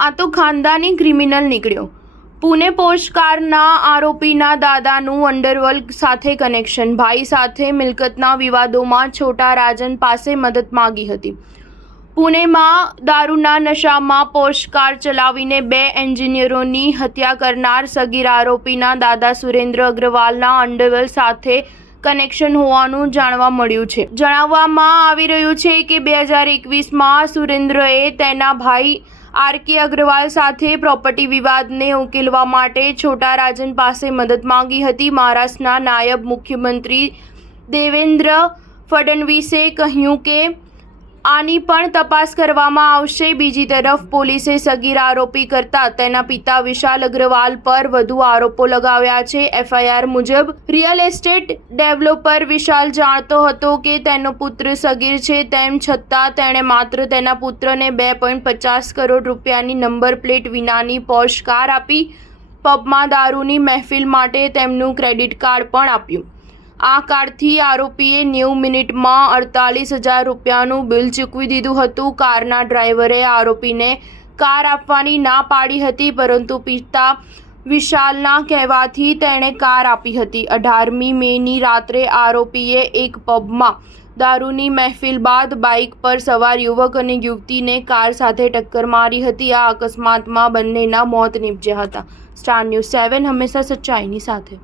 આ તો ખાનદાની ક્રિમિનલ નીકળ્યો। પુણે પોસ્ટકારના આરોપીના દાદાનું અંડરવર્લ્ડ સાથે કનેક્શન। ભાઈ સાથે મિલકતના વિવાદોમાં છોટા રાજન પાસે મદદ માંગી હતી। પુણેમાં દારૂના નશામાં પોસ્ટકાર ચલાવીને 2 એન્જિનિયરોની હત્યા કરનાર સગીર આરોપીના દાદા સુરેન્દ્ર અગ્રવાલના અંડરવર્લ્ડ સાથે કનેક્શન હોવાનું જાણવા મળ્યું છે। જણાવવામાં આવી રહ્યું છે કે 2021માં સુરેન્દ્રએ તેના ભાઈ આર.કે. અગ્રવાલ સાથે પ્રોપર્ટી વિવાદને ઉકેલવા માટે છોટા રાજન પાસે મદદ માંગી હતી। મહારાષ્ટ્રના નાયબ મુખ્યમંત્રી દેવેન્દ્ર ફડણવીસે કહ્યું કે આની પણ તપાસ કરવામાં આવશે। બીજી તરફ પોલીસે સગીર આરોપી કરતાં તેના પિતા વિશાલ અગ્રવાલ પર વધુ આરોપો લગાવ્યા છે। એફઆઈઆર મુજબ રિયલ એસ્ટેટ ડેવલપર વિશાલ જાણતો હતો કે તેનો પુત્ર સગીર છે, તેમ છતાં તેણે માત્ર તેના પુત્રને 2.50 કરોડ રૂપિયાની નંબર પ્લેટ વિનાની પોર્શ કાર આપી। પબમાં દારૂની મહેફિલ માટે તેમનું ક્રેડિટ કાર્ડ પણ આપ્યું। આ કાર્ડથી આરોપીએ 90 મિનિટમાં 48,000 રૂપિયાનું બિલ ચૂકવી દીધું હતું। કારના ડ્રાઈવરે આરોપીને કાર આપવાની ના પાડી હતી, પરંતુ પિતા વિશાલના કહેવાથી તેણે કાર આપી હતી। 18મી મેની રાત્રે આરોપીએ એક પબમાં દારૂની મહેફિલ બાદ બાઇક પર સવાર યુવક અને યુવતીને કાર સાથે ટક્કર મારી હતી। આ અકસ્માતમાં બંનેના મોત નીપજ્યા હતા। સ્ટાર ન્યૂઝ 7 હંમેશા સચ્ચાઈની સાથે।